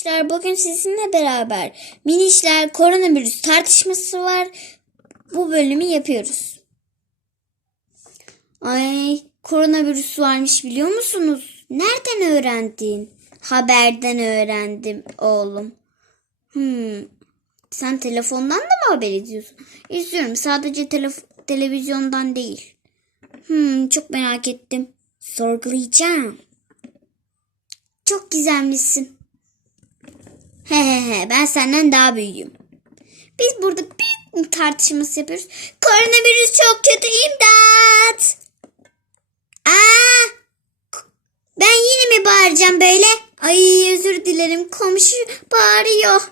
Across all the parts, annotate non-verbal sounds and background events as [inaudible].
Arkadaşlar bugün sizinle beraber minişler koronavirüs tartışması var. Bu bölümü yapıyoruz. Ay koronavirüs varmış biliyor musunuz? Nereden öğrendin? Haberden öğrendim oğlum. Hmm. Sen telefondan da mı haber ediyorsun? İzliyorum sadece telef- televizyondan değil. Hmm, çok merak ettim. Sorgulayacağım. Çok güzelmişsin. He he he ben senden daha büyüğüm. Biz burada büyük tartışması yapıyoruz. Koronavirüs çok kötü imdat. Aa! Ben yine mi bağıracağım böyle? Ay özür dilerim komşu bağırıyor.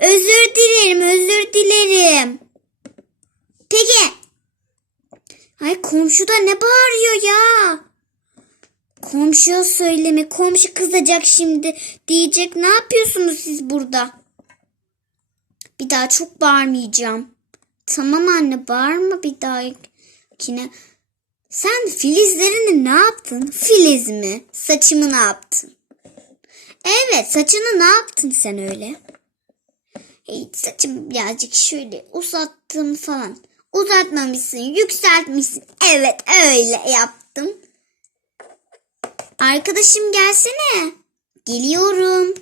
Özür dilerim özür dilerim. Peki. Ay komşu da ne bağırıyor ya? Komşuya söyleme. Komşu kızacak şimdi. Diyecek ne yapıyorsunuz siz burada? Bir daha çok bağırmayacağım. Tamam anne bağırma bir dahakine. Sen filizlerini ne yaptın? Filiz mi? Saçımı ne yaptın? Evet saçını ne yaptın sen öyle? Hey, saçımı birazcık şöyle uzattım falan. Uzatmamışsın, yükseltmişsin. Evet öyle yaptım. Arkadaşım gelsene. Geliyorum.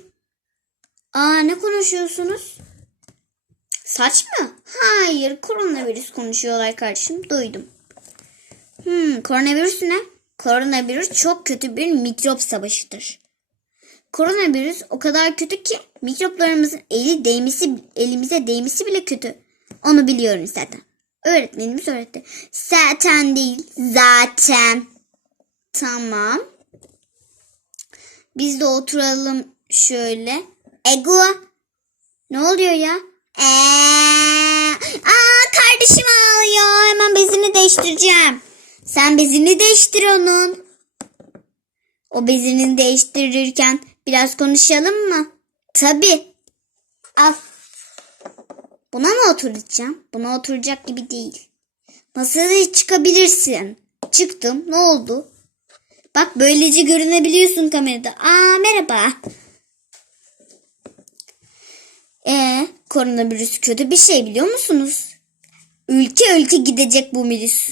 Aa ne konuşuyorsunuz? Saç mı? Hayır koronavirüs konuşuyorlar kardeşim. Duydum. Hmm, koronavirüs ne? Koronavirüs çok kötü bir mikrop savaşıdır. Koronavirüs o kadar kötü ki mikroplarımızın eli değmesi, elimize değmesi bile kötü. Onu biliyorum zaten. Öğretmenimiz öğretti. Zaten değil, zaten. Tamam. Biz de oturalım şöyle. Ego. Ne oluyor ya? Ee, aa kardeşim ağlıyor. Hemen bezini değiştireceğim. Sen bezini değiştir onun. O bezini değiştirirken biraz konuşalım mı? Tabii. Al. Buna mı oturacağım? Buna oturacak gibi değil. Masaya çıkabilirsin. Çıktım. Ne oldu? Bak böylece görünebiliyorsun kamerada. Aa merhaba. Ee, koronavirüs kötü bir şey biliyor musunuz? Ülke ülke gidecek bu virüs.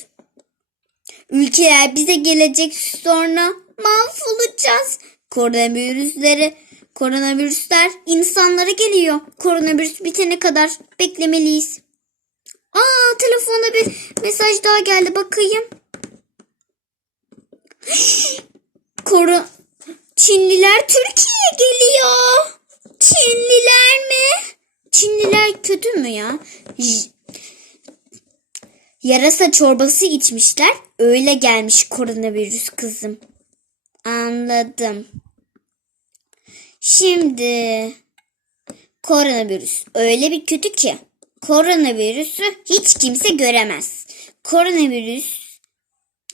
Ülkeler bize gelecek sonra mahvolacağız. Koronavirüsleri, koronavirüsler insanlara geliyor. Koronavirüs bitene kadar beklemeliyiz. Aa telefona bir mesaj daha geldi bakayım. Koru Çinliler Türkiye'ye geliyor. Çinliler mi? Çinliler kötü mü ya? J- Yarasa çorbası içmişler. Öyle gelmiş koronavirüs kızım. Anladım. Şimdi koronavirüs öyle bir kötü ki koronavirüsü hiç kimse göremez. Koronavirüs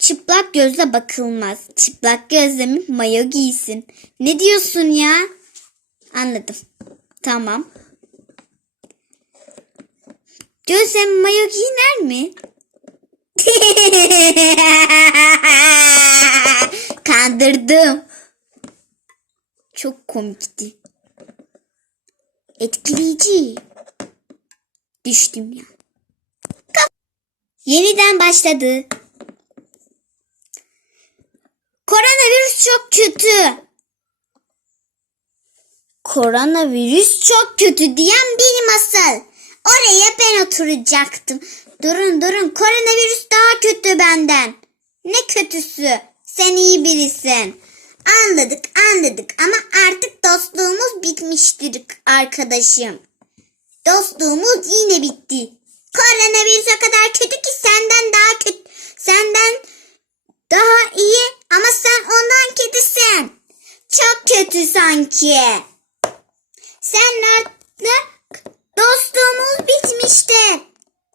çıplak gözle bakılmaz. Çıplak gözle mi mayo giysin. Ne diyorsun ya? Anladım. Tamam. Gözle mayo giyiner mi? [laughs] Kandırdım. Çok komikti. Etkileyici. Düştüm ya. Yeniden başladı. Koronavirüs çok kötü. Koronavirüs çok kötü diyen benim asıl. Oraya ben oturacaktım. Durun durun koronavirüs daha kötü benden. Ne kötüsü? Sen iyi birisin. Anladık anladık ama artık dostluğumuz bitmiştir arkadaşım. Dostluğumuz yine bitti. Koronavirüs o kadar kötü ki senden daha kötü. Senden daha iyi ama sen ondan kötüsün. Çok kötü sanki. Senle dostluğumuz bitmişti.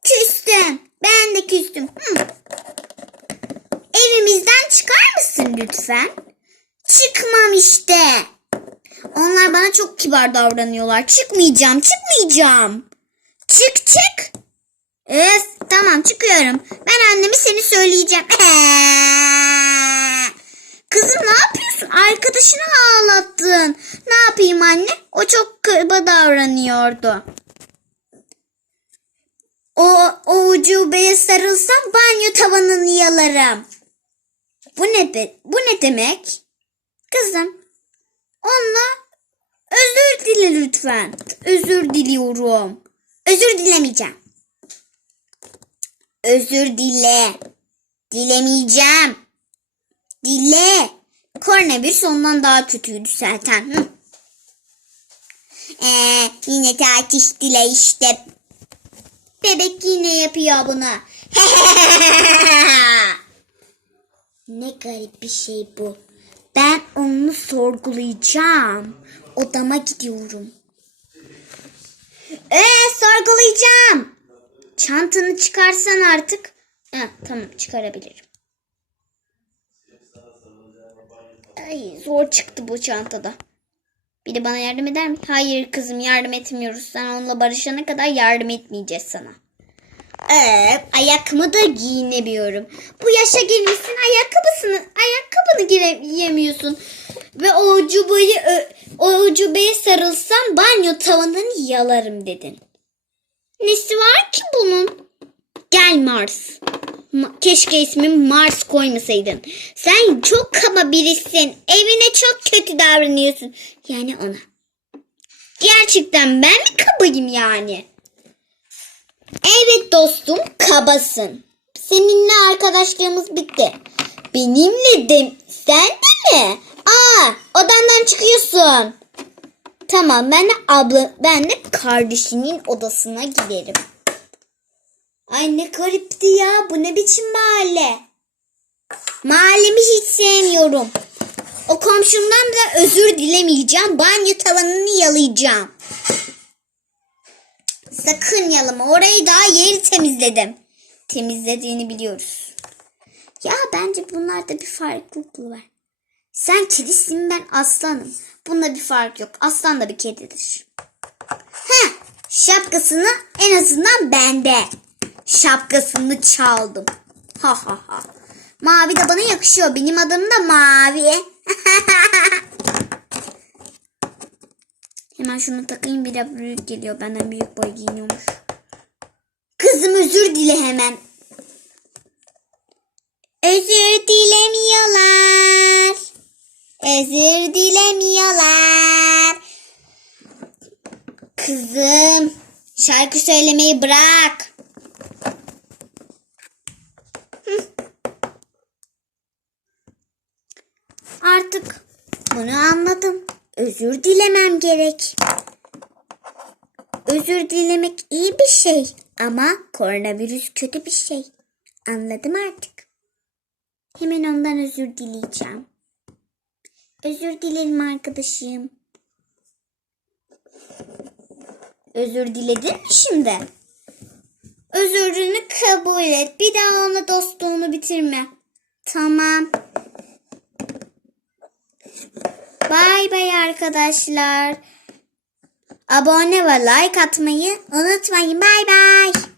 Küstüm. Ben de küstüm. Hı. Evimizden çıkar mısın lütfen? Çıkmam işte. Onlar bana çok kibar davranıyorlar. Çıkmayacağım, çıkmayacağım. Çık çık. Evet, tamam çıkıyorum. Ben anneme seni söyleyeceğim. [laughs] Kızım ne yapıyorsun? Arkadaşını ağlattın. Ne yapayım anne? O çok kaba davranıyordu. O, o ucubeye sarılsam banyo tavanını yalarım. Bu ne de, bu ne demek? Kızım, onunla özür dile lütfen. Özür diliyorum. Özür dilemeyeceğim. Özür dile. Dilemeyeceğim. Dile. Koronavirüs ondan daha kötüydü zaten. Hı. Ee, yine dile işte. Bebek yine yapıyor bunu. [laughs] ne garip bir şey bu. Ben onu sorgulayacağım. Odama gidiyorum. Ee, sorgulayacağım. Çantanı çıkarsan artık. Ha, tamam çıkarabilirim. Ay zor çıktı bu çantada. Bir de bana yardım eder mi? Hayır kızım yardım etmiyoruz. Sen onunla barışana kadar yardım etmeyeceğiz sana. Evet, ayakkabımı da giyinemiyorum. Bu yaşa gelmişsin ayakkabısını, ayakkabını giyemiyorsun. Ve o ucubayı, ö- o ucubeye sarılsam banyo tavanını yalarım dedin. Nesi var ki bunun? Gel Mars. Keşke ismini Mars koymasaydın. Sen çok kaba birisin. Evine çok kötü davranıyorsun. Yani ona. Gerçekten ben mi kabayım yani? Evet dostum kabasın. Seninle arkadaşlığımız bitti. Benimle de sen de mi? Aa odandan çıkıyorsun. Tamam ben de abla ben de kardeşinin odasına giderim. Ay ne garipti ya bu ne biçim mahalle. Mahallemi hiç sevmiyorum. O komşumdan da özür dilemeyeceğim. Banyo tavanını yalayacağım. Sakın yalama. Orayı daha yeri temizledim. Temizlediğini biliyoruz. Ya bence bunlarda bir farklılık var. Sen kedisin ben aslanım. Bunda bir fark yok. Aslan da bir kedidir. Heh, şapkasını en azından bende. Şapkasını çaldım. Ha ha ha. Mavi de bana yakışıyor. Benim adım da Mavi. [laughs] Hemen şunu takayım biraz büyük geliyor. Benden büyük boy giyiniyormuş. Kızım özür dile hemen. Özür dilemiyorlar. Özür dilemiyorlar. Kızım şarkı söylemeyi bırak. Hı. Artık bunu anladım. Özür dilemem gerek. Özür dilemek iyi bir şey ama koronavirüs kötü bir şey. Anladım artık. Hemen ondan özür dileyeceğim. Özür dilerim arkadaşım. Özür diledin mi şimdi? Özürünü kabul et. Bir daha ona dostluğunu bitirme. Tamam. Bay bay arkadaşlar. Abone ve like atmayı unutmayın. Bay bay.